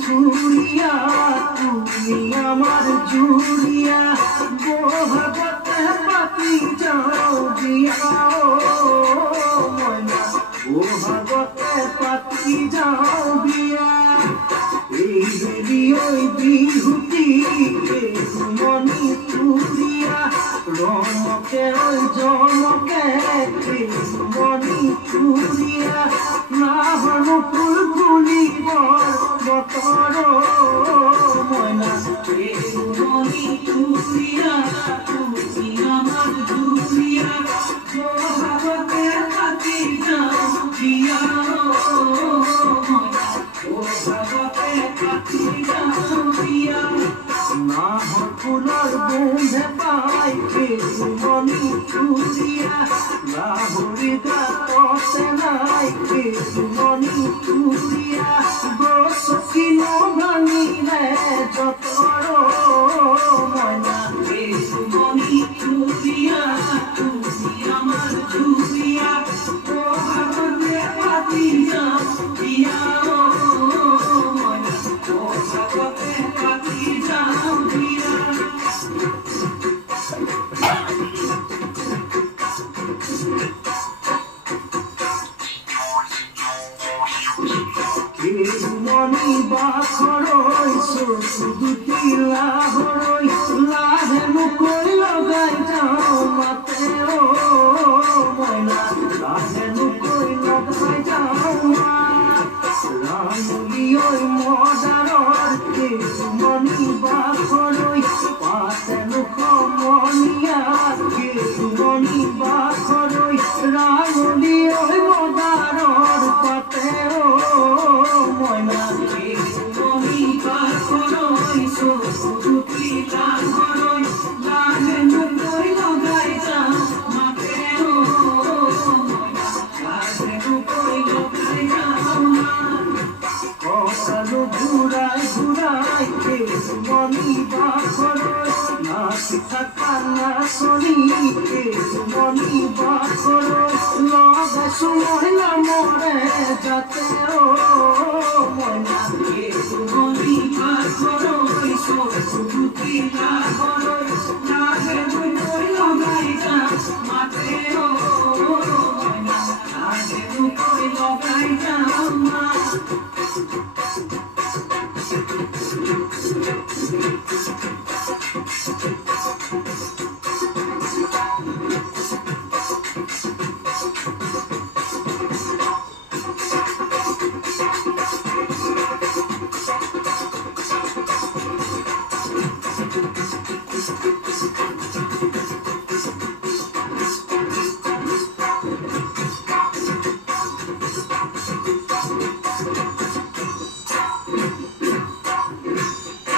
চুরিয়া তুমি আমার জুড়িয়া বহবতে পাতি যাও দিয়া ময়না বহবতে পাতি যাও দিয়া এই দেবী ওই বিহুতি মনি চুরিয়া রমকে ওই জমকে মনি চুরিয়া না হল ফুল ফুলিব বতর ময়না মনি চুরিয়া তুমি আমার জুরিয়া ভাগতে পাতি যাও দিয়া ময়না ভাগতে পাতি যাও দিয়া না হল ফুলর গন্ধে পাই মনি চুরিয়া লাহুরি গাতে নাই মনি চুরিয়া বসকিন ভাঙিলে যতর ময়না মনি চুরিয়া তুমি আমার চুরিয়া ভাগতে পাতি যাও দিয়া ময়না ভাগতে পাতি যাও দিয়া মনি বাখরই সুদুতি লাহরই লাহে মুকই লগাই যাও মাতে ও ময়না লাহে মুকই লগাই যাও রামুলি ওই মদারর মনি বাখরই পাতে মুখ মনিয়া মনি বাখরই রামুলি ওই মদারর পাতে ও ময়না মনি বাখরই সুদুতি লাহরই লাহে মুকই লগাই যাও মাতে ও ময়না লাহে মুকই লগাই যাও কসালো ঘুরাই ঘুরাই মনি বাখরই নাচিকা কান্না শনি মনি বাখরই লাগাইছো মহিলা মরে যাতে ও ময়না মনি বাখরই সুদুতি লাহরই লাহে মুকই লগাই যাও মাতে ও ময়না লাহে মুকই লগাই যাও মা